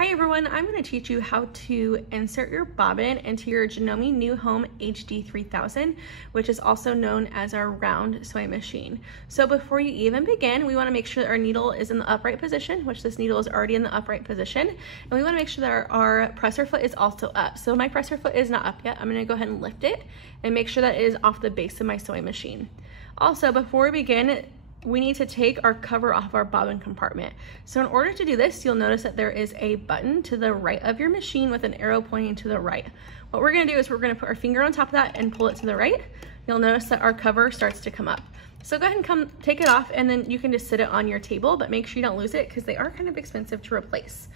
Hi everyone, I'm going to teach you how to insert your bobbin into your Janome New Home HD 3000, which is also known as our round sewing machine. So before you even begin, we want to make sure that our needle is in the upright position, which this needle is already in the upright position. And we want to make sure that our presser foot is also up. So my presser foot is not up yet. I'm going to go ahead and lift it and make sure that it is off the base of my sewing machine. Also, before we begin, we need to take our cover off our bobbin compartment. So in order to do this, you'll notice that there is a button to the right of your machine with an arrow pointing to the right. What we're gonna do is we're gonna put our finger on top of that and pull it to the right. You'll notice that our cover starts to come up. So go ahead and take it off, and then you can just sit it on your table, but make sure you don't lose it because they are kind of expensive to replace.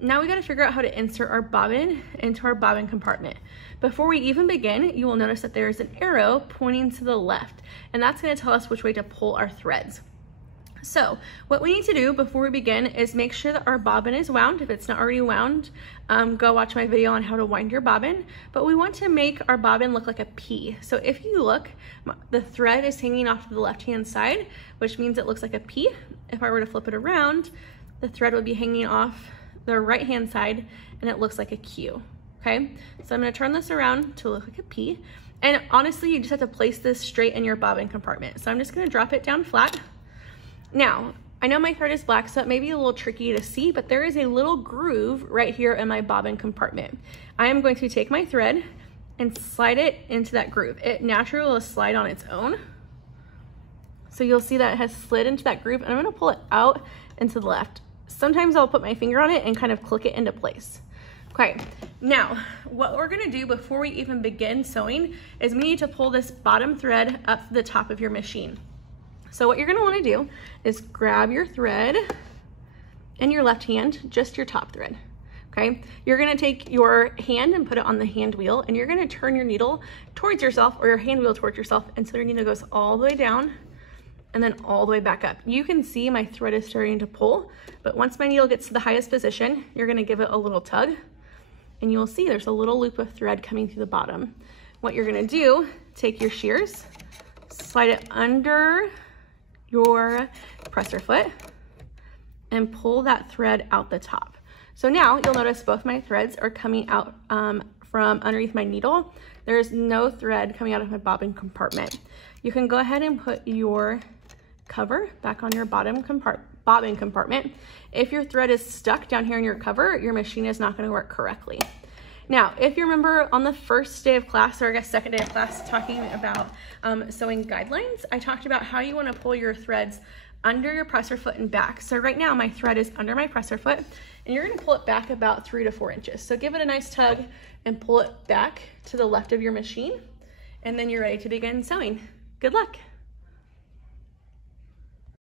Now we gotta figure out how to insert our bobbin into our bobbin compartment. Before we even begin, you will notice that there's an arrow pointing to the left, and that's gonna tell us which way to pull our threads. So what we need to do before we begin is make sure that our bobbin is wound. If it's not already wound, go watch my video on how to wind your bobbin, but we want to make our bobbin look like a P. So if you look, the thread is hanging off to the left-hand side, which means it looks like a P. If I were to flip it around, the thread would be hanging off the right-hand side and it looks like a Q, okay? So I'm gonna turn this around to look like a P. And honestly, you just have to place this straight in your bobbin compartment. So I'm just gonna drop it down flat. Now, I know my thread is black, so it may be a little tricky to see, but there is a little groove right here in my bobbin compartment. I am going to take my thread and slide it into that groove. It naturally will slide on its own. So you'll see that it has slid into that groove, and I'm gonna pull it out and to the left. Sometimes I'll put my finger on it and kind of click it into place. Okay, now what we're gonna do before we even begin sewing is we need to pull this bottom thread up to the top of your machine. So what you're gonna wanna do is grab your thread in your left hand, just your top thread, okay? You're gonna take your hand and put it on the hand wheel, and you're gonna turn your needle towards yourself, or your hand wheel towards yourself, until your needle goes all the way down and then all the way back up. You can see my thread is starting to pull, but once my needle gets to the highest position, you're gonna give it a little tug, and you'll see there's a little loop of thread coming through the bottom. What you're gonna do, take your shears, slide it under your presser foot, and pull that thread out the top. So now you'll notice both my threads are coming out from underneath my needle. There's no thread coming out of my bobbin compartment. You can go ahead and put your cover back on your bobbin compartment. If your thread is stuck down here in your cover, your machine is not going to work correctly. Now, if you remember on the first day of class, or I guess second day of class, talking about sewing guidelines, I talked about how you want to pull your threads under your presser foot and back. So right now my thread is under my presser foot, and you're going to pull it back about 3 to 4 inches. So give it a nice tug and pull it back to the left of your machine, and then you're ready to begin sewing. Good luck.